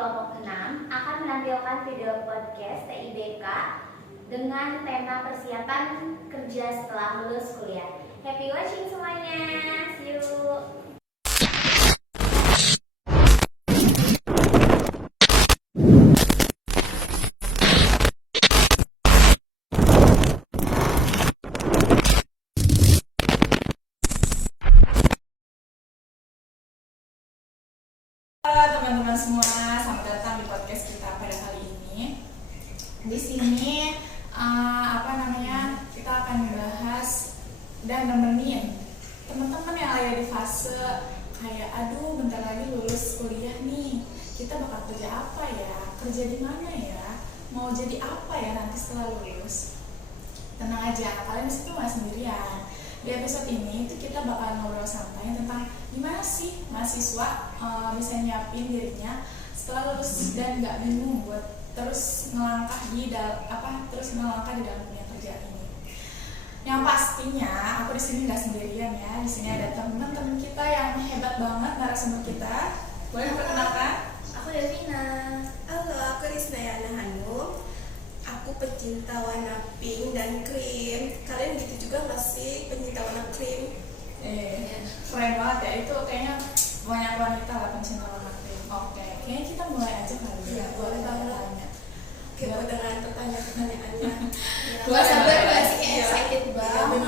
kelompok 6 akan menampilkan video podcast TIBK dengan tema persiapan kerja setelah lulus kuliah. Happy watching semuanya, see you! Halo teman-teman semua, selamat datang di podcast kita pada kali ini. Di sini kita akan membahas dan nemenin teman-teman yang ada di fase kayak aduh bentar lagi lulus kuliah nih, kita bakal kerja apa ya, kerja di mana ya, mau jadi apa ya nanti setelah lulus. Tenang aja, kalian di situ nggak sendirian. Di episode ini itu kita bakal ngobrol santai tentang gimana sih mahasiswa bisa nyiapin dirinya setelah lulus dan nggak bingung buat terus melangkah di dalam dunia kerja ini. Yang pastinya aku di sini nggak sendirian ya. Di sini ada teman-teman kita yang hebat banget, narasumber kita. Boleh perkenalkan? Aku Devina. Halo, aku Risnayana Hanum. Aku pecinta warna pink dan krim. Kalian gitu juga nggak sih pecinta warna krim? Keren banget ya, itu kayaknya banyak wanita lah pencinta warna krim. Oke, kayaknya kita mulai aja kali ya. Boleh banget. Kepo dengan pertanyaan-pertanyaannya. Gak sabar gak sih, kayak excited banget.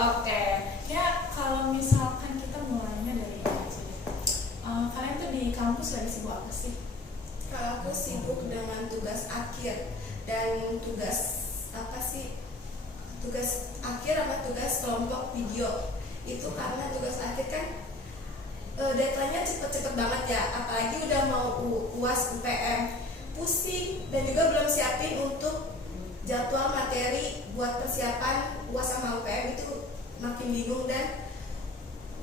Oke, ya kalau misalkan kita mulainya dari ini aja. Kalian tuh di kampus lagi sibuk apa sih? Kalau aku sibuk dengan tugas akhir dan tugas akhir sama tugas kelompok video. Itu karena tugas akhir kan deadline-nya cepet-cepet banget ya, apalagi udah mau UAS UPM, pusing dan juga belum siapin untuk jadwal materi buat persiapan UAS sama UPM, itu makin bingung, dan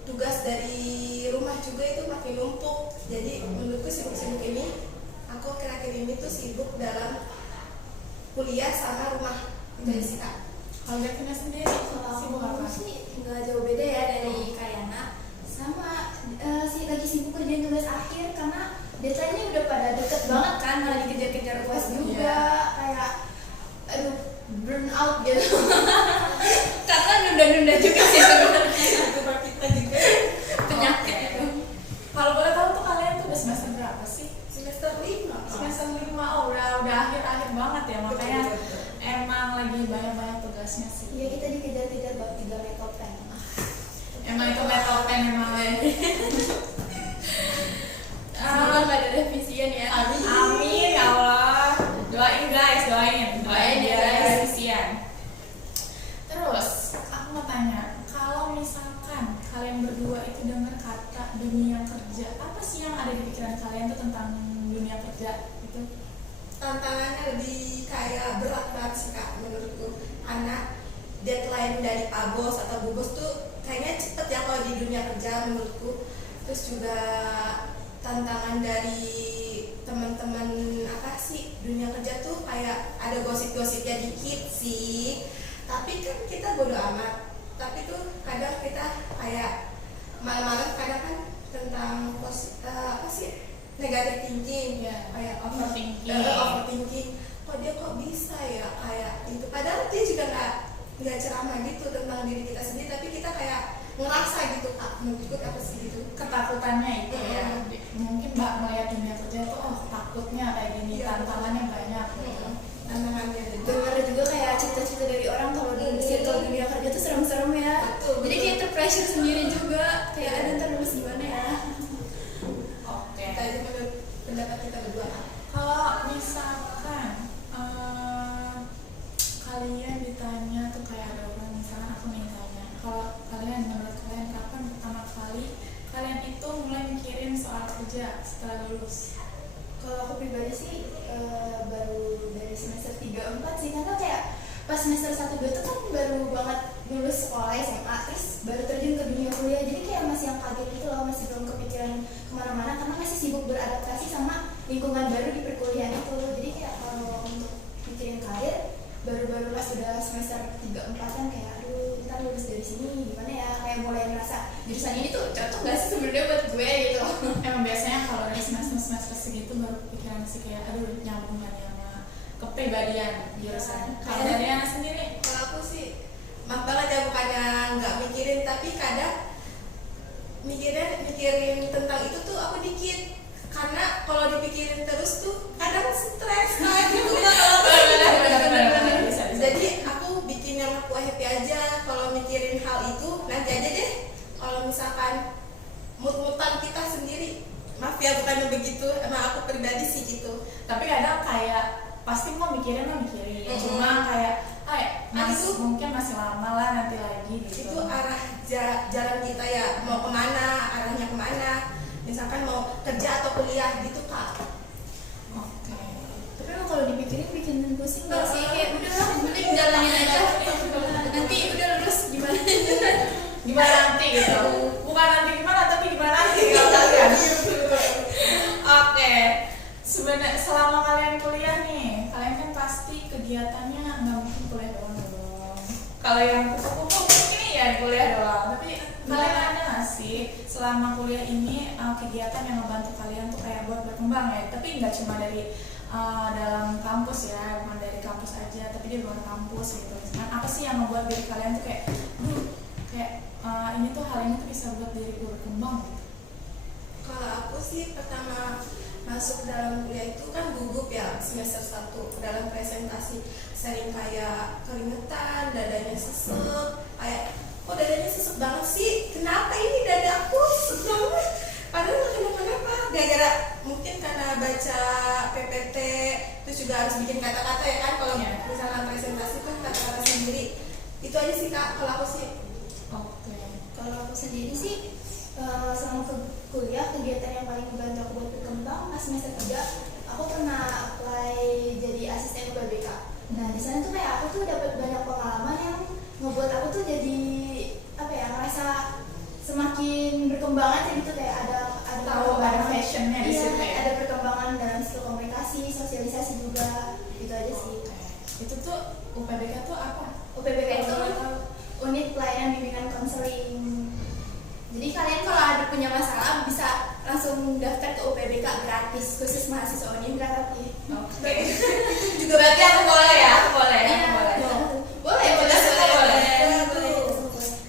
tugas dari rumah juga itu makin numpuk. Jadi menurutku sibuk-sibuk ini, aku akhir-akhir ini tuh sibuk dalam kuliah sama rumah. Itu aja sih Kak. Kalau Devina sendiri sibuk apa? Aku sih nggak jauh beda ya dari Kayana, sama sih lagi sibuk kerjain tugas akhir karena deadline-nya udah pada deket banget kan, malah dikejar-kejar UAS juga, kayak aduh burn out gitu. Karena nunda-nunda juga sih sebenarnya. Kita juga Penyakit itu. Kalau boleh tahu tuh kalian tuh udah semester berapa sih? semester 5. Semester 5, oh udah akhir-akhir banget ya, makanya Betul. emang lagi banyak tugasnya sih. Iya, kita dikejar-kejar bab 3 metopen. Emang itu metopen emang. Semoga nggak ada revisian ya. Amin ya Allah. Doain guys, doain ya, biar ada guys. revisian. Terus aku mau tanya, kalau misalkan kalian berdua itu dengar kata dunia kerja, apa sih yang ada di pikiran kalian tuh tentang dunia kerja itu? Tantangannya lebih kayak berat banget sih Kak menurutku, karena deadline dari Pak Bos atau Bu Bos tuh kayaknya cepet ya kalau di dunia kerja menurutku. Terus juga tantangan dari teman-teman dunia kerja tuh kayak ada gosip-gosipnya dikit sih, tapi kan kita bodo amat. Tapi tuh kadang kita kayak malam-malam kadang kan tentang negative thinking, kayak overthinking. Kok dia kok bisa ya kayak itu, padahal dia juga nggak ceramah gitu tentang diri kita sendiri, tapi kita kayak ngerasa gitu Kak, menurutku apa sih gitu Ketakutannya itu ya, mungkin mbak melihat dunia kerja tuh takutnya kayak gini, tantangannya banyak. tantangannya. Dengar juga kayak cerita-cerita dari orang kalau di circle dunia kerja tuh serem-serem ya. Betul. Jadi kayak terpressure sendiri juga, kayak ada ntar lulus gimana ya. Oke. Kita aja menurut pendapat kita berdua Kak. Kalau misalkan kalian ditanya tuh kayak ada orang, misalkan aku nih tanya, kalau menurut kalian kapan pertama kali kalian itu mulai mikirin soal kerja setelah lulus? Kalau aku pribadi sih baru dari semester 3-4 sih, karena kayak pas semester 1-2 tuh kan baru banget lulus sekolah SMA, terus baru terjun ke dunia kuliah, jadi kayak masih yang kaget gitu loh, masih belum kepikiran kemana-mana karena masih sibuk beradaptasi sama lingkungan baru di perkuliahan itu. Jadi kayak kalau untuk mikirin karir baru-baru pas udah semester 3-4 kayak aduh ntar lulus dari sini gimana ya, kayak mulai ngerasa jurusan ini tuh cocok gak sih sebenarnya buat gue gitu. Emang biasanya kalau dari semester hubungannya sama kepribadian jurusan. Kalau dari Yana sendiri? Kalau aku sih maaf banget ya, bukannya nggak mikirin, tapi kadang mikirin tentang itu tuh aku dikit, karena kalau dipikirin terus tuh kadang stres kayak gitu kan. Jadi aku bikin yang aku happy aja. Kalau mikirin hal itu nanti aja deh, kalau misalkan mut-mutan kita sendiri. Maaf ya, bukannya begitu, emang aku pribadi sih gitu. Tapi kadang kayak pasti mau mikirin, cuma kayak mungkin masih lama lah, nanti lagi gitu. Itu arah jalan kita ya, mau kemana, arahnya kemana, misalkan mau kerja atau kuliah gitu Kak. Oke. Tapi emang kalau dipikirin bikin pusing nggak sih? Kayak udahlah, mending jalanin aja. Nanti udah lulus gimana? Gimana nanti gitu? Bukan nanti gimana, tapi gimana nanti kalau kalian. Oke. Sebenarnya selama kalian kuliah nih, kalian kan pasti kegiatannya nggak mungkin kuliah doang dong. Kalau yang kupu-kupu mungkin ya kuliah doang. Tapi kalian ada nggak sih selama kuliah ini kegiatan yang membantu kalian tuh kayak buat berkembang ya? Tapi nggak cuma dari dalam kampus ya, bukan dari kampus aja, tapi di luar kampus gitu. Nah, apa sih yang membuat diri kalian tuh kayak, ini tuh hal ini tuh bisa buat diri gue berkembang gitu? Kalau aku sih pertama masuk dalam kuliah itu kan gugup ya, semester 1 dalam presentasi sering kayak keringetan, dadanya sesek, kayak kok dadanya sesek banget sih, kenapa ini dadaku sesek banget, padahal nggak kenapa-kenapa, gara-gara mungkin karena baca PPT, terus juga harus bikin kata-kata ya kan, kalau misalnya presentasi kan kata-kata sendiri. Itu aja sih Kak, kalau aku sih. Oke. Kalau aku sendiri sih selama kuliah kegiatan yang paling membantu aku buat berkembang pas semester 3 aku pernah apply jadi asisten UPBK. Nah di sana tuh kayak aku tuh dapat banyak pengalaman yang ngebuat aku tuh jadi ngerasa semakin berkembang aja gitu, kayak ada Tahu ada fashionnya di iya, situ ya? ada perkembangan dalam skill komunikasi, sosialisasi juga, gitu aja sih. Itu tuh UPBK tuh apa? UPBK itu Kalau tahu. unit pelayanan bimbingan konseling. Jadi kalian kalau ada punya masalah bisa langsung daftar ke UPBK gratis, khusus mahasiswa UNIN gratis. Oke. Juga berarti aku boleh ya? Aku boleh. Iya, boleh.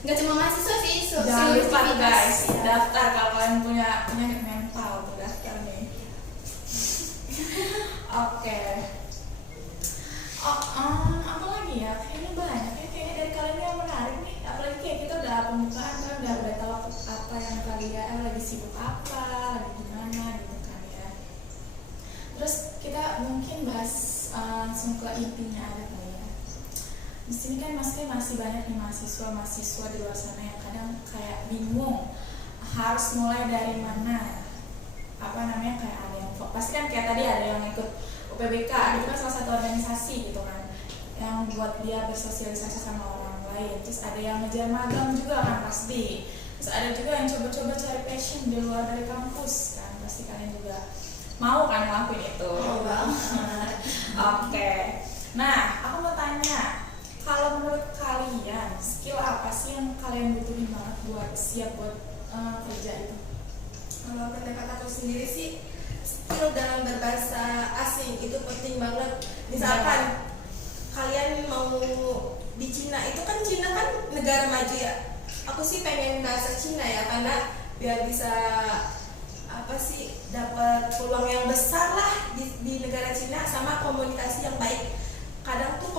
Nggak cuma mahasiswa sih, Jangan lupa aktivitas. guys, Iya. daftar kalau kalian punya penyakit mental tuh daftar nih. Oke. Apa lagi ya? Kayaknya banyak ya, kayaknya dari kalian yang menarik nih. Apalagi kayak kita udah pembukaan kan, udah tahu apa yang kalian lagi sibuk apa, lagi gimana gitu kan ya. Terus kita mungkin bahas langsung ke intinya aja kali ya. Di sini kan masih banyak nih mahasiswa di luar sana yang kadang kayak bingung harus mulai dari mana. Kayak ada yang pasti kan kayak tadi ada yang ikut UPBK, itu kan salah satu organisasi gitu kan yang buat dia bersosialisasi sama orang lain. Terus ada yang ngejar magang juga kan pasti. Terus ada juga yang coba-coba cari passion di luar dari kampus kan, pasti kalian juga mau kan ngelakuin itu. Mau banget. Oke. Nah, aku mau tanya, kalau menurut kalian skill apa sih yang kalian butuhin banget buat siap buat kerja itu? Kalau pendapat aku sendiri sih, skill dalam berbahasa asing itu penting banget. Misalkan kalian mau di Cina, itu kan Cina kan negara maju ya. Aku sih pengen bahasa Cina ya, karena biar bisa dapat peluang yang besar lah di negara Cina, sama komunikasi yang baik. Kadang tuh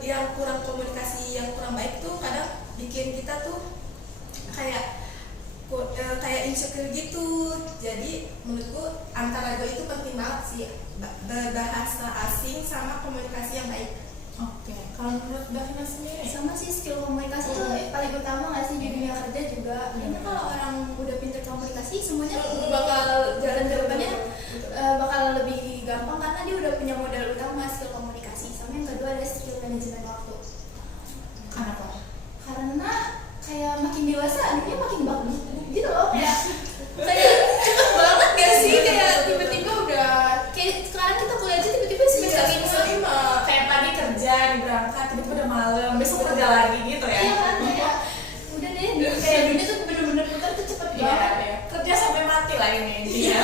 yang kurang komunikasi yang kurang baik tuh kadang bikin kita tuh kayak insecure gitu. Jadi menurutku antara dua itu penting banget sih, berbahasa asing sama komunikasi yang baik. Oke. Kalau menurut Davina sendiri? Sama sih, skill komunikasi itu paling utama nggak sih di dunia kerja juga. Kayaknya kalau orang udah pintar komunikasi semuanya bakal jalan ke depannya bakal lebih gampang karena dia udah punya modal utama skill komunikasi. Sama yang kedua ada skill manajemen waktu. Kenapa? Karena kayak makin dewasa dunia makin bagus gitu loh, kayak cepet banget gak sih, kayak tiba-tiba udah kayak sekarang kita kuliah aja tiba-tiba semester 5. Kayak pagi kerja, berangkat, tiba-tiba udah malam, besok kerja lagi gitu ya? Iya kan, kayak udah deh, kayak dunia tuh bener-bener putar tuh cepet banget. Iya. Kerja sampai mati lah ini. Iya.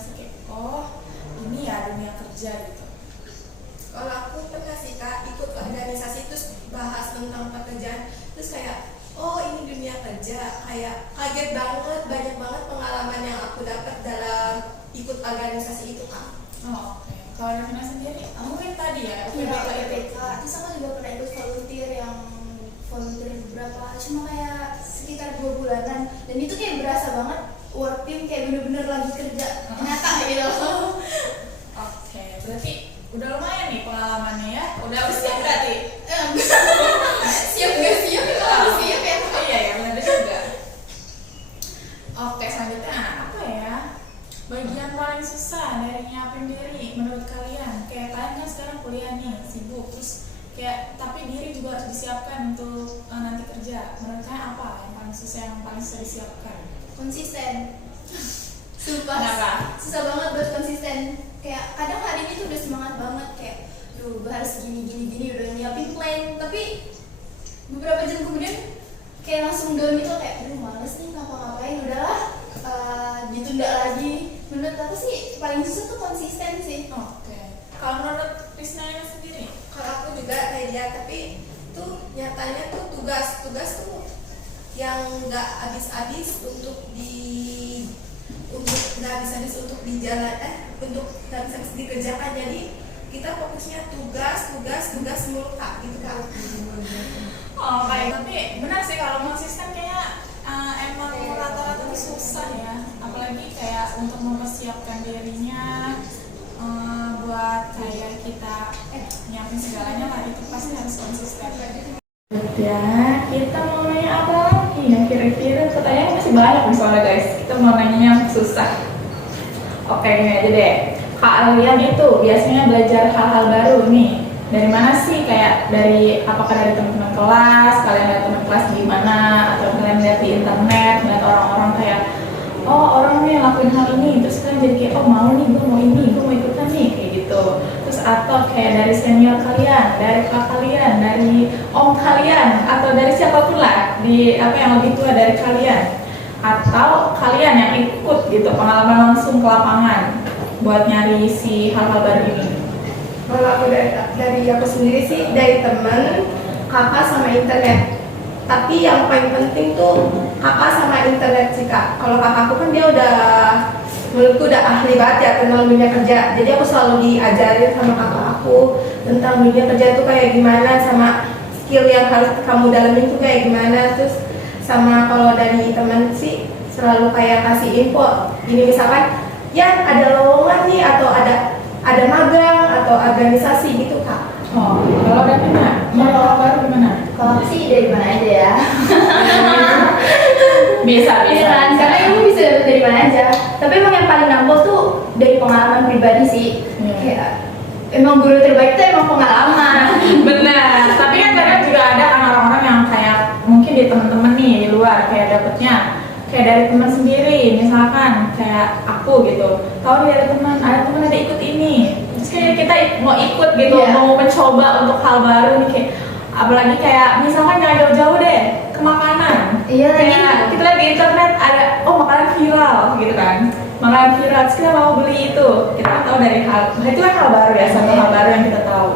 ngerasa kayak oh ini ya dunia kerja gitu. Kalau aku pernah sih Kak ikut organisasi terus bahas tentang pekerjaan, terus kayak oh ini dunia kerja, kayak kaget banget, banyak banget pengalaman yang aku dapat dalam ikut organisasi itu Kak. Oh, oke. Kalau Davina sendiri, mungkin tadi ya, Iya, UPBK itu. UPBK. Terus aku juga pernah ikut volunteer yang volunteer beberapa, cuma kayak sekitar 2 bulanan. Dan itu kayak berasa banget work team, kayak bener-bener lagi kerja nyata gitu. Oke, berarti udah lumayan nih pengalamannya ya. Udah siap berarti. Siap gak siap itu harus siap ya. Oh iya ya, benar juga. Oke, selanjutnya apa ya? Bagian paling susah dari nyiapin diri menurut kalian? Kayak kalian kan sekarang kuliah nih, sibuk, terus kayak tapi diri juga harus disiapkan untuk nanti kerja. Menurut kalian apa yang paling susah disiapkan? Konsisten. Sumpah. Kenapa? Susah banget buat konsisten. Kayak kadang hari ini tuh udah semangat banget kayak duh harus gini udah nyiapin plan, tapi beberapa jam kemudian kayak langsung down gitu kayak aduh males nih ngapa-ngapain, udahlah ditunda lagi. Menurut aku sih paling susah tuh konsisten sih. Oke. Kalau menurut Krisna sendiri? Kalau aku juga kayak dia, tapi tuh nyatanya tuh tugas tuh yang nggak habis-habis untuk nggak habis-habis untuk dikerjakan. Jadi kita fokusnya tugas mulu Kak gitu Kak. Oh baik, tapi benar sih kalau konsisten kayak emang rata-rata tuh susah ya, apalagi kayak untuk mempersiapkan dirinya buat kayak kita nyiapin segalanya lah, itu pasti harus konsisten. Ya, kita mau nanya apa lagi ya? Kira-kira pertanyaan masih banyak nih soalnya guys. Kita mau nanya yang susah. Oke, ini aja deh. Kalian itu biasanya belajar hal-hal baru nih. Dari mana sih? Kayak dari apakah dari teman-teman kelas? Kalian lihat teman kelas gimana? Atau kalian lihat di internet, lihat orang-orang kayak oh orang nih lakuin hal ini, terus kalian jadi kayak oh mau nih, gue mau ini, gue mau ikutan nih kayak gitu. Terus atau kayak dari senior kalian, dari kakak kalian, dari om kalian, atau dari siapapun lah di apa yang lebih tua dari kalian, atau kalian yang ikut gitu pengalaman langsung ke lapangan buat nyari si hal-hal baru ini. Kalau aku dari aku sendiri sih dari teman, kakak sama internet. Tapi yang paling penting tuh kakak sama internet sih Kak. Kalau kakakku kan dia menurutku udah ahli banget ya tentang dunia kerja. Jadi aku selalu diajarin sama kakak aku tentang dunia kerja itu kayak gimana, sama skill yang harus kamu dalamin tuh kayak gimana. Terus sama kalau dari teman sih selalu kayak kasih info. Ini misalkan ya ada lowongan nih atau ada magang atau organisasi gitu Kak. Oh, kalau dari mana? Mau baru gimana? Kalau aku sih dari mana aja ya. Bisa. Karena ilmu bisa dapat dari mana aja. Tapi emang yang paling nampol tuh dari pengalaman pribadi sih. Kayak emang guru terbaik itu emang pengalaman. Benar. Tapi kan kadang juga ada kan orang-orang yang kayak mungkin di teman-teman nih di luar kayak dapetnya kayak dari teman sendiri, misalkan kayak aku gitu. Tahu nih ada teman ada ikut ini. Terus kayak kita mau ikut gitu, mau mencoba untuk hal baru nih kayak apalagi kayak misalkan jangan jauh-jauh deh ke makanan. Iya kayak kita lihat di internet ada makanan viral gitu kan. Makanan viral, terus kita mau beli itu. Kita kan tahu dari itu kan hal baru ya, satu hal baru yang kita tahu.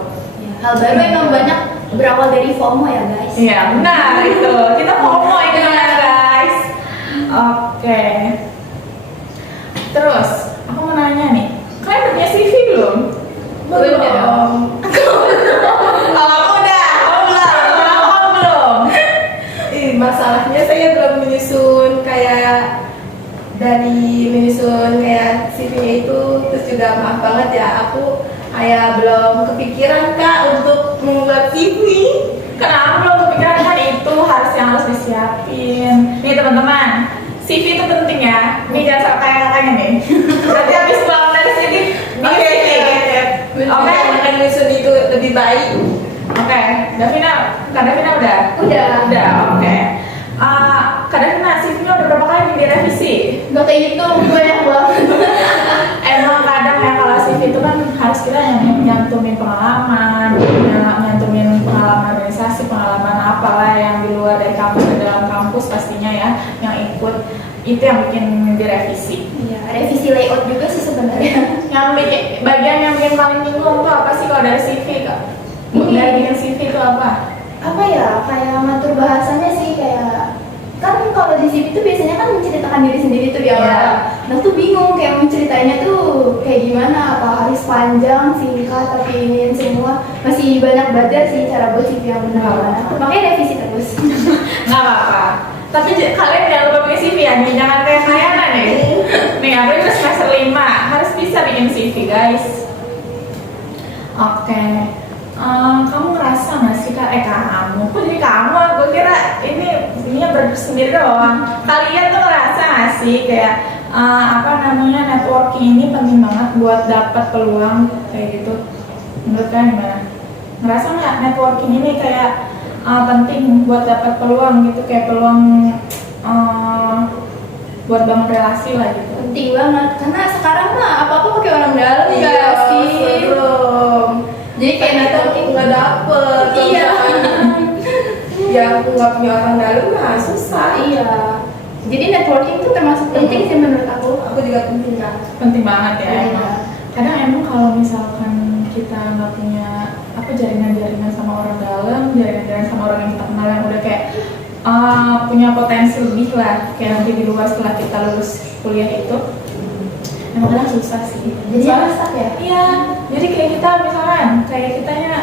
Hal baru emang banyak berawal dari FOMO ya guys. Iya benar itu. Kita FOMO itu ya guys. Oke. Terus aku mau nanya nih, kalian udah punya CV belum? Belum. Kalau aku udah, kamu belum? Masalahnya saya belum menyusun kayak CV-nya itu, terus juga maaf banget ya aku kayak belum kepikiran Kak untuk membuat CV. Kenapa belum kepikiran? Kan itu harus disiapin. Nih teman-teman, CV itu penting ya. Ini jangan sampai kayak kakaknya nih. Berarti habis pulang dari sini Oke. Oke. Akan menyusun itu lebih baik. Oke, Kak Davina udah? Udah. Oke. Kak Davina, CV-nya udah berapa kali direvisi? Gak kayak gitu, banyak banget. Emang kadang ya kalau CV itu kan harus kita nyantumin pengalaman, nyantumin pengalaman organisasi, pengalaman apalah yang di luar dari kampus ke dalam kampus pastinya ya, yang ikut itu yang bikin direvisi. Iya, revisi layout juga sih sebenarnya. bagian yang bikin paling bingung tuh apa sih kalau dari CV kak? Dari bikin CV itu apa? Apa ya, kayak ngatur bahasanya sih, kayak kan kalau di CV itu biasanya kan menceritakan diri sendiri tuh di awal. Iya. Nah tuh bingung kayak menceritanya tuh kayak gimana, apa harus panjang, singkat, tapi ini semua masih banyak belajar sih cara buat CV yang benar. Makanya revisi terus. Nggak apa-apa. Tapi kalian jangan lupa bikin CV ya, jangan kayak khayalan nih. Nih, aku itu semester 5, harus bisa bikin CV guys. Oke. Kamu ngerasa nggak sih kak? Kamu, kok jadi kamu? Gue kira ini bersendiri doang. Kalian tuh ngerasa nggak sih kayak networking ini penting banget buat dapat peluang kayak gitu? Menurut kalian gimana? Ngerasa nggak networking ini kayak penting buat dapat peluang gitu, kayak peluang buat bangun relasi lah gitu? Penting banget, karena sekarang mah apa-apa pakai orang dalam Iya, nggak sih? belum. Jadi kayak networking nggak dapet. Iya. Yang nggak punya orang dalam mah susah. Iya. Jadi networking itu termasuk penting sih menurut aku. Aku juga penting kan. Penting banget ya Iya. emang. Kadang emang kalau misalkan kita nggak punya jaringan-jaringan sama orang dalam, jaringan-jaringan sama orang yang kita kenal yang udah kayak punya potensi lebih lah, kayak nanti di luar setelah kita lulus kuliah itu, emang kadang susah sih. Jadi Soalnya- masak ya? Iya, jadi kayak kita misalkan, kayak kitanya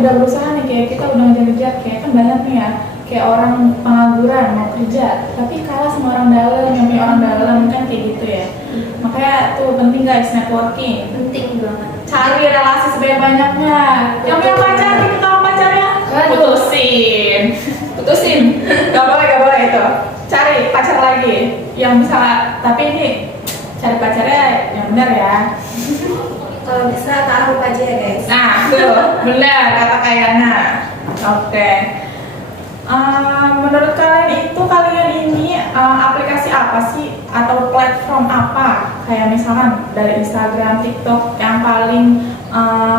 udah berusaha nih, kayak kita udah ngejar-ngejar, kayak kan banyak nih ya, kayak orang pengangguran mau kerja, tapi kalah sama orang dalam, yang punya orang dalam kan kayak gitu ya. Makanya tuh penting guys networking. Penting banget. Cari relasi sebanyak-banyaknya. Yang punya pacar, kita tahu pacarnya, Waduh. putusin. Gak boleh itu. Cari pacar lagi, yang bisa. Tapi ini cari pacarnya yang benar ya. Kalau bisa taruh aja ya guys. Nah, tuh benar kata Kayana. Oke. Menurut kalian ini aplikasi apa sih atau platform apa, kayak misalkan dari Instagram, TikTok yang paling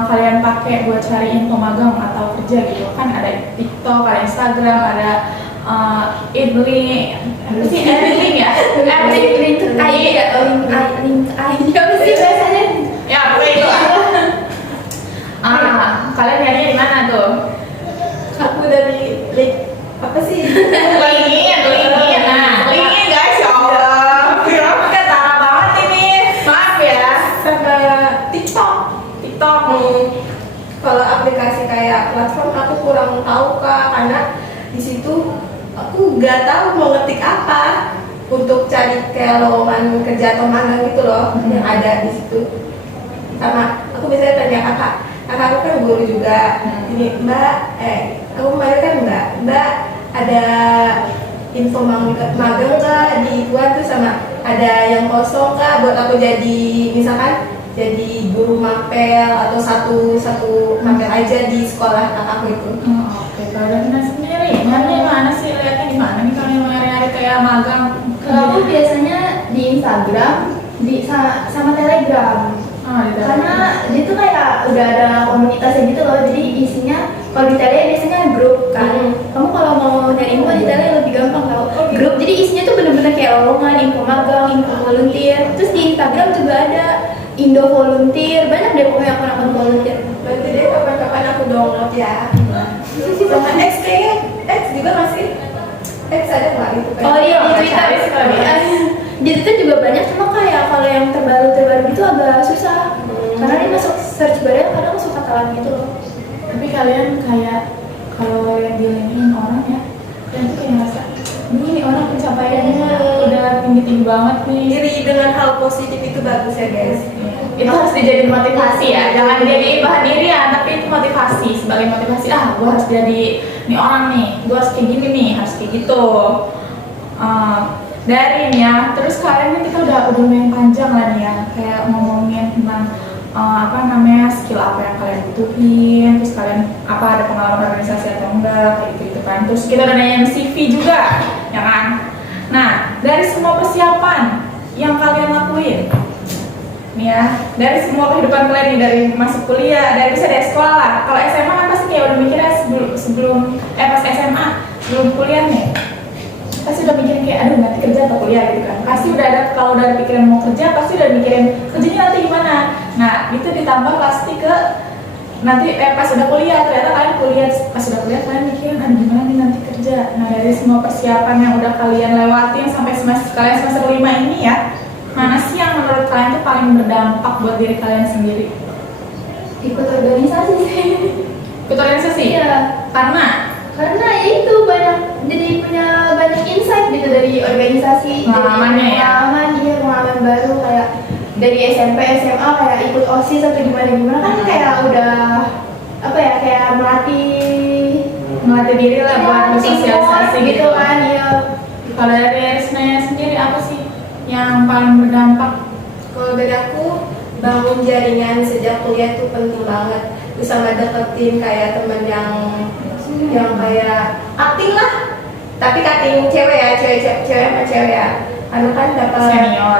kalian pakai buat cari info magang atau kerja gitu? Kan ada TikTok, ada Instagram, ada Idly, apa sih Idly ya? Link AI ya, link AI apa sih biasanya? Ya, pokoknya itu lah. Kalian nyarinya di mana tuh? Aku dari apa sih? Linknya, linknya guys, ya Allah. Kita tara banget ini. Maaf ya. Sama TikTok. Kalau aplikasi kayak platform aku kurang tahu kak, karena di situ aku nggak tahu mau ngetik apa untuk cari kayak lowongan kerja atau magang gitu loh yang ada di situ. Sama aku biasanya tanya kakak aku kan guru juga. Ini mbak, aku kemarin kan mbak ada info magang kak di Tuan tuh, sama ada yang kosong kak buat aku jadi misalkan jadi guru mapel atau satu mapel aja di sekolah kakakku itu. Oke, kalau dari Nina sendiri, nyarinya mana sih? Lihatnya di mana nih kalau yang nyari kayak magang? Kalau aku biasanya di Instagram, sama Telegram. Karena dia tuh kayak udah ada komunitasnya gitu loh, jadi isinya kalau di Tele biasanya grup kan. Kamu kalau mau nyari info di Tele lebih gampang tau. Grup, jadi isinya tuh bener-bener kayak lowongan, info magang, info volunteer. Terus di Instagram juga ada Indo volunteer, banyak deh pokoknya akun-akun volunteer. Nanti deh kapan-kapan aku download ya. Sama X kayaknya, X juga masih. X ada nggak gitu kan? Oh iya, di Twitter. cari sih kalau dia. Di Twitter juga banyak, cuma kayak kalau yang terbaru gitu agak susah. Karena dia masuk search barnya kadang suka telat gitu loh. Tapi kalian kayak kalau yang di LinkedIn orang ya, kalian tuh kayak ngerasa, ini orang pencapaiannya udah tinggi-tinggi banget nih. Iri dengan hal positif itu bagus ya guys. Itu harus dijadiin motivasi ya, jangan jadi bahan diri ya, tapi itu motivasi, sebagai motivasi, gue harus jadi nih orang nih, gue harus kayak gini nih, harus kayak gitu. Dari ini ya, terus kalian ini kita udah main panjang lah nih ya, kayak ngomongin tentang skill apa yang kalian butuhin, terus kalian ada pengalaman organisasi atau enggak, kayak gitu kan. Terus kita udah nanyain CV juga, ya kan. Nah, dari semua persiapan yang kalian lakuin nih ya, dari semua kehidupan kalian nih, dari masuk kuliah, dari sekolah. Kalau SMA kan pasti kayak udah mikirnya pas SMA sebelum kuliah nih, pasti udah mikirin kayak nanti kerja atau kuliah gitu kan. Pasti udah ada, kalau udah pikiran mau kerja pasti udah mikirin kerjanya nanti gimana Nah itu ditambah pasti ke nanti pas udah kuliah, ternyata kalian kuliah, pas udah kuliah kalian mikirin gimana nih nanti kerja. Nah dari semua persiapan yang udah kalian lewatin sampai kalian semester 5 ini ya, mana sih yang menurut kalian tuh paling berdampak buat diri kalian sendiri? Ikut organisasi sih. Ikut organisasi? Iya. Karena Ya itu jadi punya banyak insight gitu dari organisasi, pengalamannya ya. Pengalaman baru kayak dari SMP SMA kayak ikut OSIS atau gimana kan kayak udah kayak melatih diri lah buat bersosialisasi gitu kan. Iya. Kalau dari Risnanya sendiri apa sih yang paling berdampak? Kalau dari aku, bangun jaringan sejak kuliah tuh penting banget. Terus sama deketin kayak temen yang kayak akting lah, tapi cutting cewek ya, cewek sama cewek ya, karena kan dapat Senior.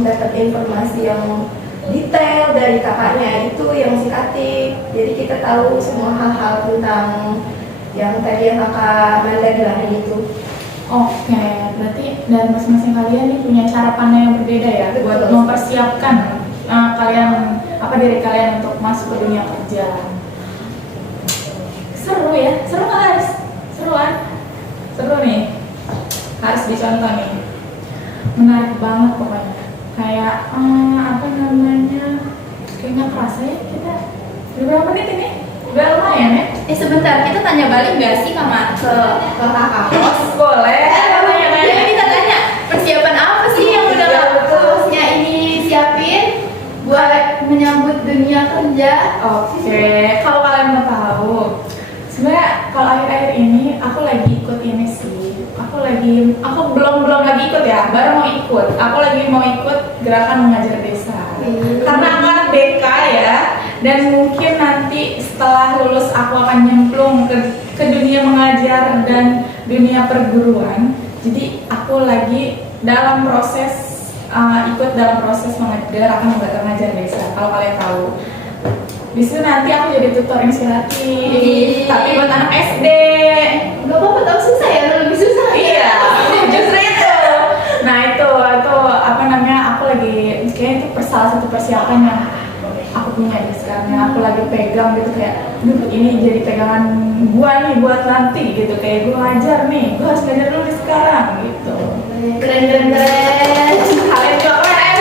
dapat informasi yang detail dari kakaknya itu yang si cutting, jadi kita tahu semua hal-hal tentang yang tadi yang kakak Manda bilang itu. Oke, berarti dari masing-masing kalian nih punya cara pandang yang berbeda ya. Betul. Buat mempersiapkan diri kalian untuk masuk ke dunia kerja. Seru ya, seru nggak Haris? Seru kan? Seru nih, harus dicontoh nih. Menarik banget pokoknya. Kayak kayak nggak kerasa ya kita. Udah berapa menit ini? Udah lumayan ya? Sebentar, kita tanya balik nggak sih ke kakak kos? Boleh. Jadi kita tanya persiapan apa sih yang udah Hostnya ini siapin buat menyambut dunia kerja. Oke, kalau kalian mau tahu, sebenarnya kalau akhir-akhir ini aku lagi ikut ini sih. Aku belum lagi ikut ya, baru mau ikut. Aku lagi mau ikut gerakan mengajar desa. Karena aku anak BK ya, dan mungkin nanti setelah lulus aku akan nyemplung ke dunia mengajar dan dunia perguruan. Jadi aku lagi dalam proses ikut dalam proses gerakan mengajar desa. Kalau kalian tahu, di situ nanti aku jadi tutor inspiratif, tapi buat anak SD. Gak apa-apa, tau susah ya, lebih susah. Iya, justru itu. Nah itu aku lagi kayak itu salah satu persiapan yang aku punya di sekarang. Yang aku lagi pegang gitu kayak, ini jadi pegangan gua nih buat nanti gitu. Kayak gua ngajar nih, gua harus ngajar dulu di sekarang gitu. Keren. Kalian juga keren.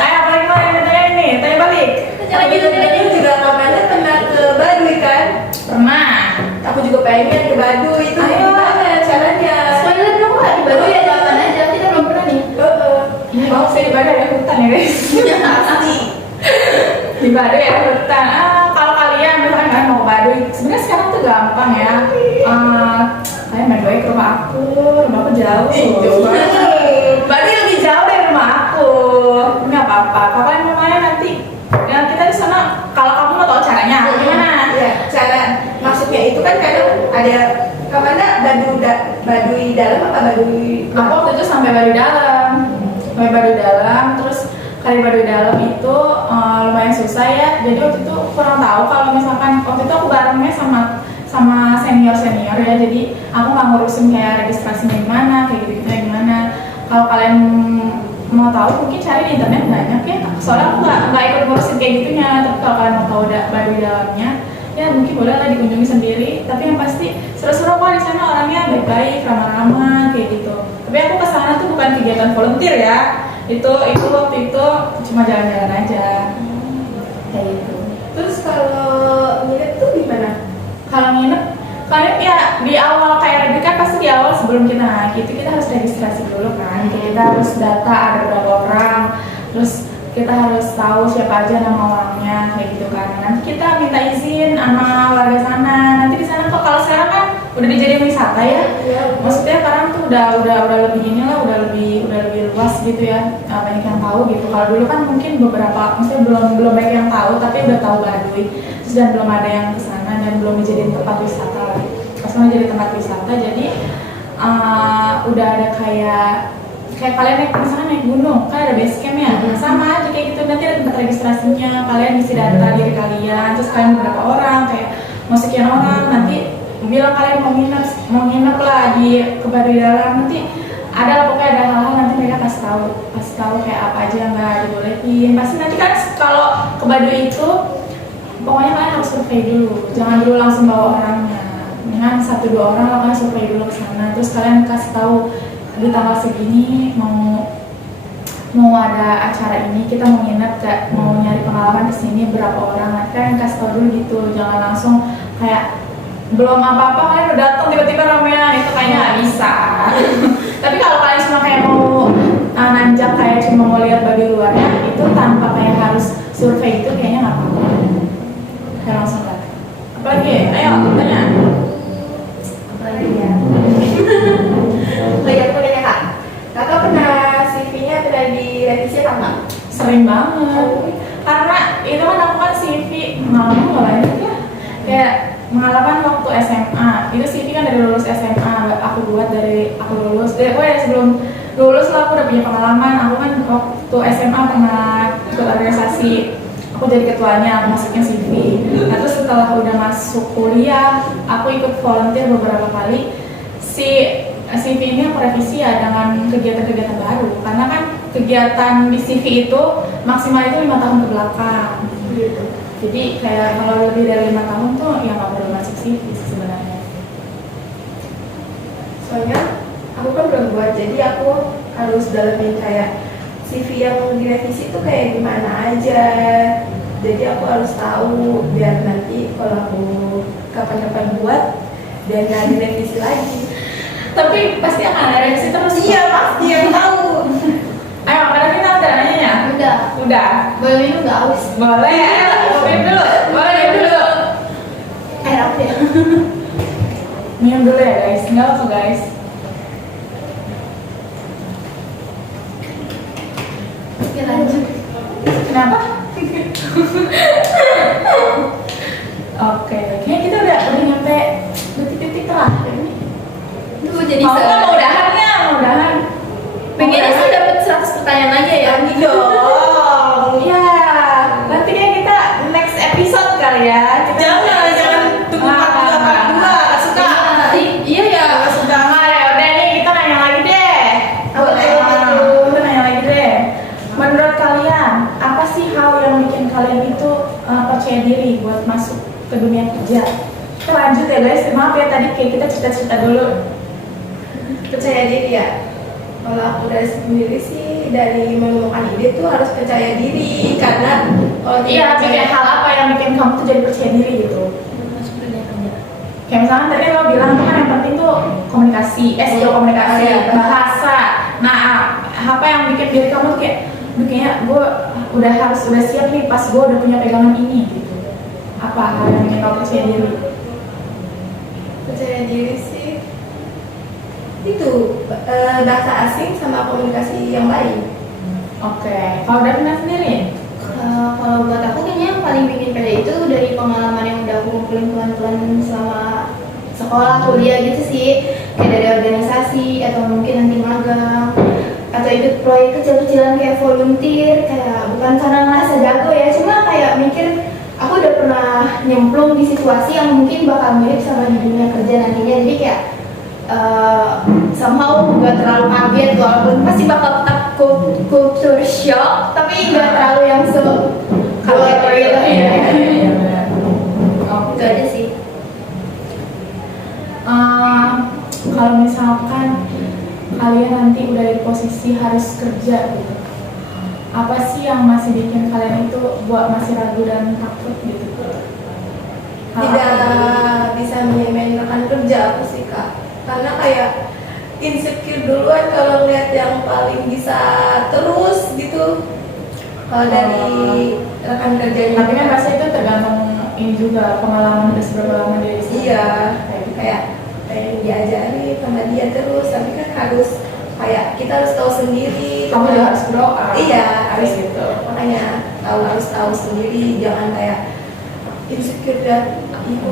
Ayo apalagi mau ditanya nih, tanya balik. Lagi juga Kamanda pernah ke Baduy kan? Pernah. Aku juga pengen ke Baduy, itu Ayo. gimana caranya? Spoiler dong Kak, di Baduy ada apa aja, kita belum pernah nih. Mau saya di Baduy ada hutan ya guys. Pasti. Di Baduy ada hutan. Kalau kalian misalkan kalian mau ke Baduy, sebenarnya sekarang tuh gampang ya. Kalian main ke rumah aku jauh. Jauh banget. Baduy lebih jauh dari rumah aku. Nggak apa-apa. Kalau kalian mau main nanti, ya kita di sana. Kalau kamu mau tahu caranya, gimana? Ya, cara maksudnya itu kan kadang ada Kamanda Baduy dalam apa Baduy? Aku waktu itu sampai Baduy dalam, terus kali Baduy dalam itu lumayan susah ya. Jadi waktu itu kurang tahu kalau misalkan waktu itu aku barengnya sama senior ya. Jadi aku nggak ngurusin kayak registrasinya gimana, kayak gitu gimana. Kalau kalian mau tahu mungkin cari di internet banyak ya. Soalnya aku nggak ikut ngurusin kayak gitunya. Tapi kalau kalian mau tahu Baduy dalamnya, ya mungkin boleh lah dikunjungi sendiri. Tapi yang pasti seru-seru kok di sana, orangnya baik-baik, ramah-ramah kayak gitu. Tapi aku kesana tuh bukan kegiatan volunteer ya. Itu waktu itu cuma jalan-jalan aja. Kayak gitu. Terus kalau nginep tuh gimana? Kalau nginep, kalian ya di awal kayak kan pasti di awal sebelum kita naik itu kita harus registrasi dulu kan. Kita harus data ada berapa orang, terus kita harus tahu siapa aja nama orangnya kayak gitu kan. Nanti kita minta izin sama warga sana. Nanti di sana kok kalau sekarang kan udah dijadiin wisata ya. Maksudnya sekarang tuh udah lebih inilah, udah lebih luas gitu ya. Banyak yang tahu gitu. Kalau dulu kan mungkin maksudnya belum banyak yang tahu, tapi udah tahu Baduy. Terus dan belum ada yang kesana dan belum dijadiin tempat wisata lagi. Pas jadi tempat wisata, jadi udah ada kayak kalian naik gunung, kan ada base camp ya, sama aja kayak gitu. Nanti ada tempat registrasinya, kalian isi data diri kalian, terus kalian berapa orang, kayak mau sekian orang, nanti bilang kalian mau nginep lah ke Baduy dalam, nanti ada lah, pokoknya ada hal-hal nanti mereka kasih tahu kayak apa aja yang nggak dibolehin. Pasti nanti kan kalau ke Baduy itu pokoknya kalian harus survei dulu, jangan dulu langsung bawa orangnya. Dengan 1-2 orang lah kalian survei dulu ke sana, terus kalian kasih tahu di tanggal segini mau ada acara ini, kita mau nginep, mau nyari pengalaman di sini berapa orang, nanti kalian kasih tahu dulu gitu, jangan langsung kayak belum apa-apa kalian udah datang tiba-tiba ramean, itu kayaknya nggak bisa. Tapi kalau kalian cuma kayak mau nanjak kayak cuma mau lihat Baduy luarnya, itu tanpa kayak harus survei itu kayaknya nggak apa-apa. Kayak langsung datang. Apalagi? Ayo tanya. Apalagi ya? Kayak aku nanya kak, kakak pernah CV-nya pernah direvisi apa enggak? Sering banget. Karena itu kan aku kan CV pengalaman nggak banyak ya. Kayak pengalaman waktu SMA, itu CV kan dari lulus SMA aku buat dari aku lulus. Sebelum lulus lah aku udah punya pengalaman. Aku kan waktu SMA pernah ikut organisasi, aku jadi ketuanya, aku masukin CV. Nah terus setelah udah masuk kuliah, aku ikut volunteer beberapa kali. Si CV ini aku revisi ya dengan kegiatan-kegiatan baru, karena kan kegiatan di CV itu maksimal itu 5 tahun ke belakang gitu. Jadi kayak kalau lebih dari 5 tahun tuh ya nggak perlu masuk CV sebenarnya. Soalnya aku kan belum buat, jadi aku harus dalamin kayak CV yang direvisi itu kayak gimana aja. Jadi aku harus tahu biar nanti kalau aku kapan-kapan buat biar nggak direvisi lagi. Tapi pasti akan ada revisi terus. Iya pasti yang tahu. Ayo, karena kita udah nanya ya. Udah. Boleh minum nggak aus? Boleh. Minum dulu. Boleh minum dulu. Air apa ya? Minum dulu ya guys. Nggak apa guys. Oke lanjut. Kenapa? Oke, kayaknya kita udah nyampe detik-detik terakhir nih. Tuh jadi Mau nggak mau udahannya? Mau udahan? pengennya sih dapat 100 pertanyaan aja ya. Dong. Iya. Nanti kayak kita next episode kali ya. Jangan tunggu part 2. Suka. Iya ya. Sudah nggak ya? Udah nih kita nanya lagi deh. Boleh. Kita nanya lagi deh. Menurut kalian, apa sih hal yang bikin kalian itu percaya diri buat masuk ke dunia kerja? Kita lanjut ya guys. Maaf ya tadi kayak kita cerita-cerita dulu. Percaya diri ya. Kalau aku dari sendiri sih dari menemukan ide tuh harus percaya diri, karena kalau Iya, tidak kayak hal apa yang bikin kamu tuh jadi percaya diri gitu? Kayak misalnya tadi lo bilang tuh kan yang penting tuh komunikasi, skill komunikasi, Iya. bahasa. Nah, apa yang bikin diri kamu tuh kayak, kayaknya gue udah siap nih pas gue udah punya pegangan ini gitu. Apa hal yang bikin kamu percaya diri? percaya diri sih itu bahasa asing sama komunikasi yang lain. Oke, kalau Davina sendiri? Kalau buat aku kayaknya yang paling bikin pede itu dari pengalaman yang udah aku kumpulin pelan-pelan selama sekolah, kuliah gitu sih. Kayak dari organisasi atau mungkin nanti magang atau ikut proyek kecil-kecilan kayak volunteer. Kayak bukan karena ngerasa jago ya, cuma kayak mikir aku udah pernah nyemplung di situasi yang mungkin bakal mirip sama di dunia kerja nantinya. Jadi kayak somehow nggak terlalu kaget, walaupun pasti bakal tetap culture shock, tapi nggak terlalu yang kaget gitu. Iya. Itu aja sih. Kalau misalkan kalian nanti udah di posisi harus kerja gitu, apa sih yang masih bikin kalian itu buat masih ragu dan takut gitu? Tidak bisa menyamain rekan kerja aku sih kak, karena kayak insecure duluan kalau ngeliat yang paling bisa terus gitu. Kalau dari rekan kerjanya, Tapi kan pasti itu tergantung ini juga pengalaman udah seberapa lama dia di sana. iya kayak pengen diajari sama dia terus, tapi kan harus kayak kita harus tahu sendiri. Kamu juga harus berdoa. Iya, harus gitu. makanya harus tahu sendiri, jangan kayak insecure dan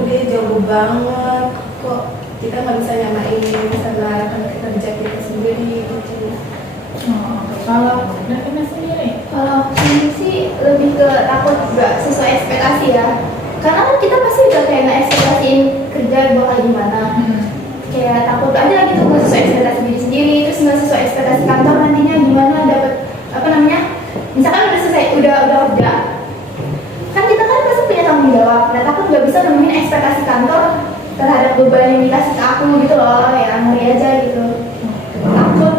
dia jauh banget kok kita nggak bisa nyamain sama rekan kerja kita sendiri gitu. Kalau Davina sendiri? Kalau aku sendiri sih lebih ke takut gak sesuai ekspektasi ya, karena kan kita pasti udah kayak nge-ekspektasiin kerja bakal gimana. Kayak takut aja gitu nggak sesuai ekspektasi diri sendiri. sendiri, terus nggak sesuai ekspektasi kantor, nantinya gimana dapat apa namanya, misalkan udah selesai, udah kerja, kan kita kan pasti punya tanggung jawab. Nah takut nggak bisa nemenin ekspektasi kantor terhadap beban yang dikasih ke aku gitu loh, ya ngeri aja gitu. Takut.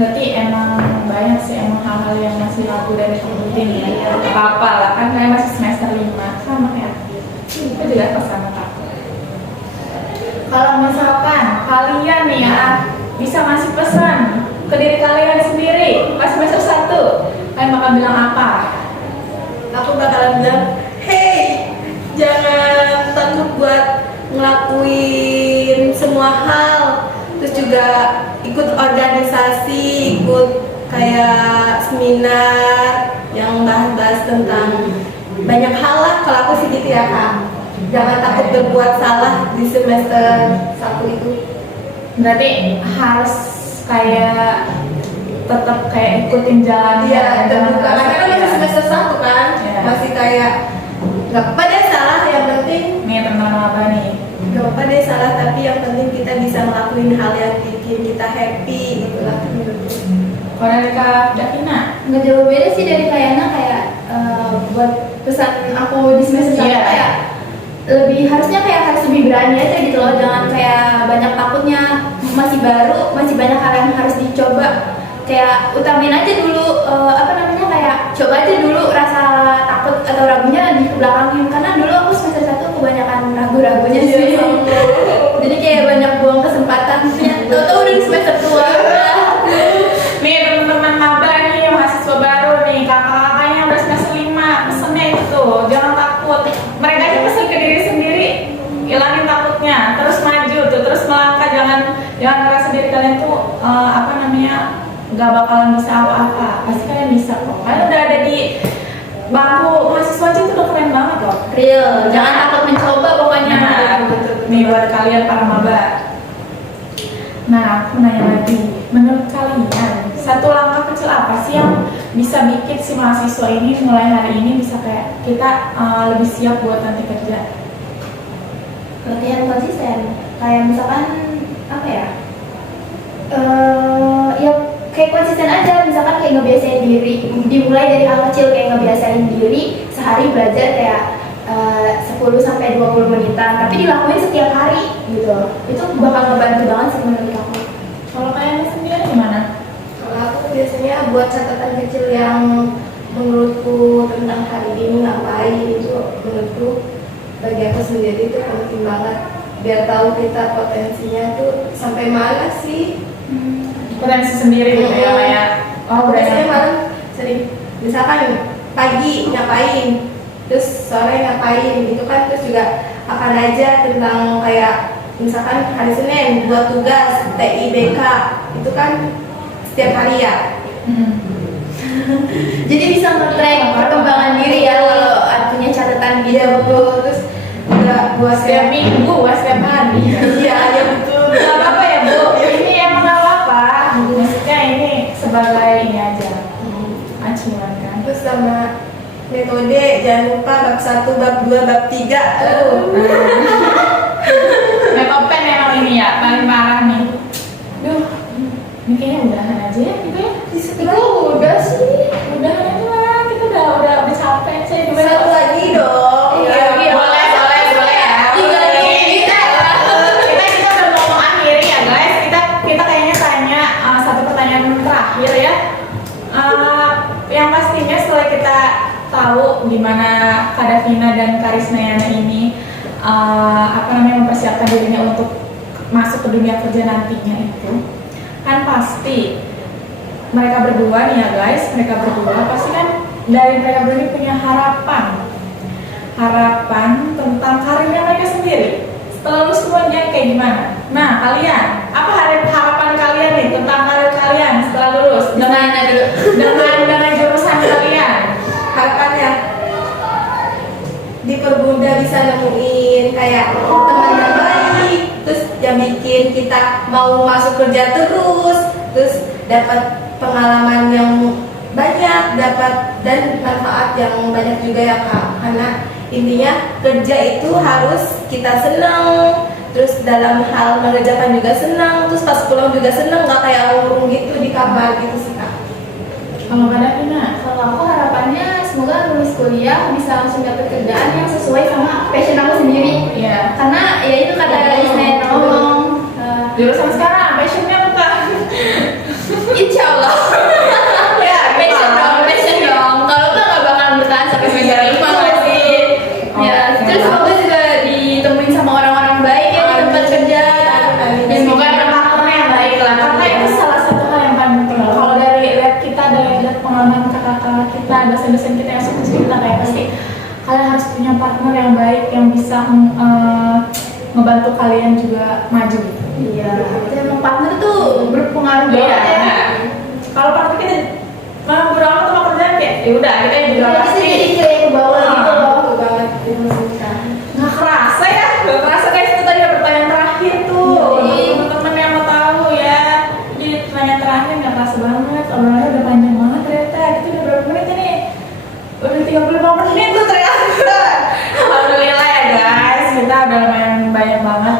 Berarti emang banyak sih emang hal-hal yang masih ragu dan ditakutin ya. Apa-apa lah, kan saya masih semester 5 sama ya. Itu juga pas sama takut. Kalau misalkan kalian nih ya bisa ngasih pesan ke diri kalian sendiri pas semester 1, kalian bakal bilang apa? Aku bakalan bilang, hey, jangan takut buat ngelakuin semua hal. Terus juga ikut organisasi, ikut kayak seminar yang bahas-bahas tentang banyak hal lah. Kalau aku sih gitu ya Kak. Jangan takut berbuat salah di semester 1 itu. Berarti harus kayak tetap kayak ikutin jalannya. Iya, terbuka. Karena kan masih semester 1 kan, Iya. masih kayak nggak apa-apa deh salah, yang penting Nih teman-teman apa nih? nggak apa-apa deh salah, tapi yang penting kita bisa ngelakuin hal yang bikin kita happy gitu lah menurutku. Kalau dari Kak Davina? Nggak jauh beda sih dari Kayana, kayak buat pesan aku di semester 1 Iya. kayak harusnya harus lebih berani aja gitu loh, jangan kayak banyak takutnya, masih baru, masih banyak hal yang harus dicoba. Kayak utamain aja dulu kayak coba aja dulu rasa takut atau ragunya di belakangin, karena dulu aku semester 1 kebanyakan ragu-ragunya sih. Jadi kayak banyak buang kesempatan, tahu-tahu udah di semester tua. Nih teman-teman maba nih, mahasiswa baru nih, kakak-kakaknya yang udah semester 5, pesennya itu tuh, jangan takut. Mereka aja pesen ke diri sendiri, hilangin takutnya, terus maju tuh, terus melangkah, jangan ngerasa diri kalian tuh gak bakalan bisa apa-apa. Pasti kalian bisa kok. Kalian udah ada di bangku mahasiswa aja itu udah keren banget loh. Real, jangan takut mencoba pokoknya. Nah, nih buat kalian para maba. Nah, aku nanya lagi, menurut kalian satu langkah kecil apa sih yang bisa bikin si mahasiswa ini mulai hari ini bisa kayak kita lebih siap buat nanti kerja? Latihan konsisten, kayak misalkan apa ya, ya kayak konsisten aja, misalkan kayak ngebiasain diri, dimulai dari hal kecil, kayak ngebiasain diri sehari belajar kayak 10-20 menitan, tapi dilakuin setiap hari gitu. Itu bakal ngebantu banget sih menurut aku. Kalau kalian sendiri gimana? Kalau aku biasanya buat catatan kecil yang menurutku tentang hari ini ngapain, itu menurutku bagi aku sendiri itu penting banget, biar tahu kita potensinya tuh sampai mana sih. Potensi sendiri gitu ya, kayak Aku biasanya malam sering, misalkan pagi ngapain, terus sore ngapain, itu kan terus juga akan aja tentang kayak misalkan hari Senin buat tugas TIBK, itu kan setiap hari ya. Jadi bisa nge-track perkembangan diri ya kalau punya catatan gitu. Iya betul, terus nggak buat setiap minggu, setiap hari. Iya, ya betul. Gak apa-apa ya Bu, ini emang gak apa-apa. Maksudnya ini sebagai ini aja, acuan kan. Terus sama metode, jangan lupa bab 1, bab 2, bab 3 tuh. Metopen emang ini ya, paling parah nih. Duh, ini kayaknya udahan aja ya gitu ya. Udah sih. Udahan aja lah, kita udah capek. Saya juga Satu lagi dong. Iya, boleh ya. Tinggal kita udah mau akhiri ya guys. Kita kayaknya tanya satu pertanyaan terakhir ya. Yang pastinya setelah kita tahu gimana Kak Davina dan Karisnayana ini mempersiapkan dirinya untuk masuk ke dunia kerja nantinya itu, kan pasti mereka berdua nih ya guys, pasti kan dari mereka berdua punya harapan tentang karirnya mereka sendiri setelah lulus kemudian kayak gimana. Nah kalian, apa harapan kalian nih tentang karir kalian setelah lulus dengan jurusan kalian? Harapannya dipermudah, bisa nemuin kayak teman yang baik, terus yang bikin kita mau masuk kerja terus dapat pengalaman yang banyak, dapat dan manfaat yang banyak juga ya Kak. Karena intinya kerja itu harus kita senang, terus dalam hal mengerjakan juga senang, terus pas pulang juga senang, nggak kayak urung gitu di kamar gitu sih Kak. Kalau pada Vina, Kalau aku harapannya semoga lulus kuliah bisa langsung dapat kerjaan yang sesuai sama passion aku sendiri. ya Karena ya itu kata Ismail ngomong, jurusan sekarang passionnya bukan. insya Allah. Ya, Passion dong. Kalau nggak bakal bertahan sampai semester 5 nggak sih? Ya, terus semoga juga ditemuin sama orang-orang baik ya di tempat kerja. Dan semoga ada partner yang baik lah, karena itu salah satu hal yang paling penting. Kalau dari lihat kita, dari lihat pengalaman kakak-kakak kita, dosen-dosen kita yang suka cerita, kayak pasti kalian harus punya partner yang baik yang bisa ngebantu kalian juga maju gitu. Iya, itu emang partner tuh berpengaruh banget Iya. ya. Nah, kalau partner kita malah bodo amat sama kerjaan kayak ya udah kita juga Kita pasti jadi nilai ke bawah gitu loh. Betul banget itu kita. nggak kerasa ya, nggak kerasa guys. Itu tadi ada pertanyaan terakhir tuh. Iya. Teman-teman yang mau tahu ya, jadi pertanyaan terakhir nggak kerasa banget. Obrolannya udah panjang banget ternyata. Itu udah berapa menit ini? Udah 35 menit tuh ternyata. Alhamdulillah ya guys, kita udah lumayan banyak banget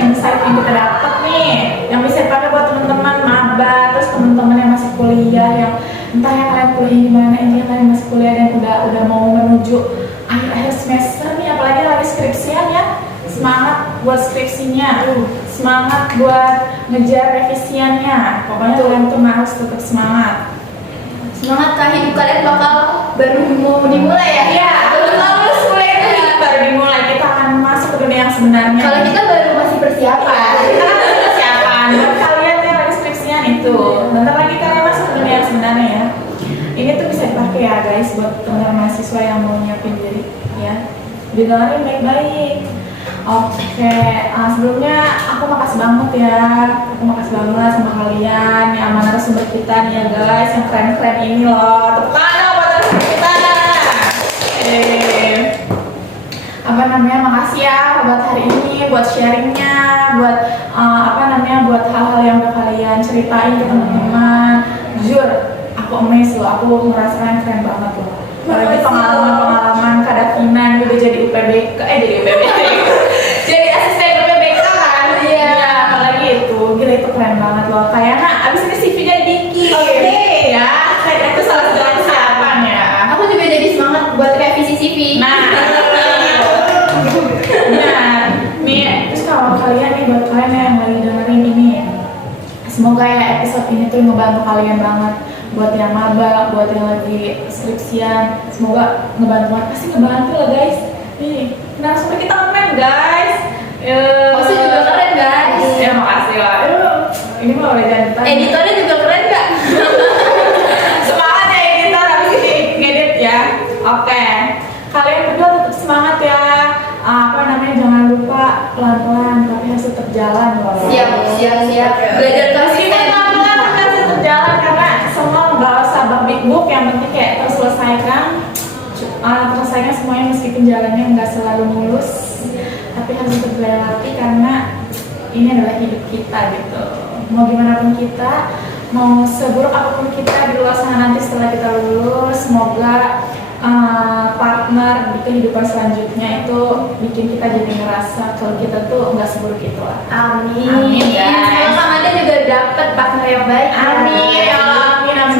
insight yang kita dapat nih, yang bisa dipakai buat teman-teman maba, terus teman-teman yang masih kuliah, yang entah yang kalian kuliah gimana, intinya kalian masih kuliah dan udah mau menuju akhir-akhir semester nih, apalagi lagi skripsian ya. Semangat buat skripsinya, semangat buat ngejar revisiannya. Pokoknya kalian tuh harus tetap semangat. Semangat kah hidup kalian bakal baru mau dimulai ya? Iya, Baru lulus kuliah Ini ya. baru dimulai, kita akan masuk ke dunia yang sebenarnya. Kalau kita baru masih persiapan. kita kan ada persiapan buat kalian yang lagi skripsian itu. Bentar lagi kalian masuk ke dunia yang sebenarnya ya. Ini tuh bisa dipakai ya guys buat teman mahasiswa yang mau nyiapin diri ya. Didengarin baik-baik. Oke, sebelumnya aku makasih banget ya. Aku makasih banget sama kalian yang narasumber kita nih ya guys, yang keren-keren ini loh. Tepuk tangan buat narasumber kita. Makasih ya buat hari ini, buat sharingnya, buat buat hal-hal yang udah kalian ceritain ke teman-teman. Jujur, aku amazed loh, aku merasakan keren banget loh. Apalagi pengalaman Kak Davina juga jadi UPBK, jadi asisten UPBK kan? Iya, apalagi itu, gila itu keren banget loh. Kayaknya abis ini CV-nya dikit. Oke ya, kayak itu salah satu persiapan ya. Aku juga jadi semangat buat revisi CV. Nih, terus kalau kalian nih, buat kalian yang lagi dengerin ini, semoga ya episode ini tuh ngebantu kalian banget. Buat yang maba, buat yang lagi skripsian, semoga ngebantu banget. Pasti ngebantu lah guys. Nih, narasumber kita keren guys. Pasti juga keren guys. Ya makasih lah. Ini mah udah jantan. Editornya juga keren gak? Semangat ya editor, habis ini ngedit ya. Oke, kalian berdua tetap semangat ya. Jangan lupa pelan-pelan tapi harus tetap jalan loh. Siap. Belajar Meskipun konsisten. pelan-pelan tapi harus tetap jalan, karena semua nggak usah big book, yang penting kayak terselesaikan. Selesaikan semuanya meskipun jalannya nggak selalu mulus, tapi harus tetap dilewati karena ini adalah hidup kita gitu. Mau gimana pun kita, mau seburuk apapun kita di luar sana nanti setelah kita lulus, semoga partner di kehidupan selanjutnya itu bikin kita jadi ngerasa kalau kita tuh nggak seburuk itu lah. Amin. Amin, guys. Semoga Kang Ade juga dapat partner yang baik. Amin, ya Allah, amin, amin.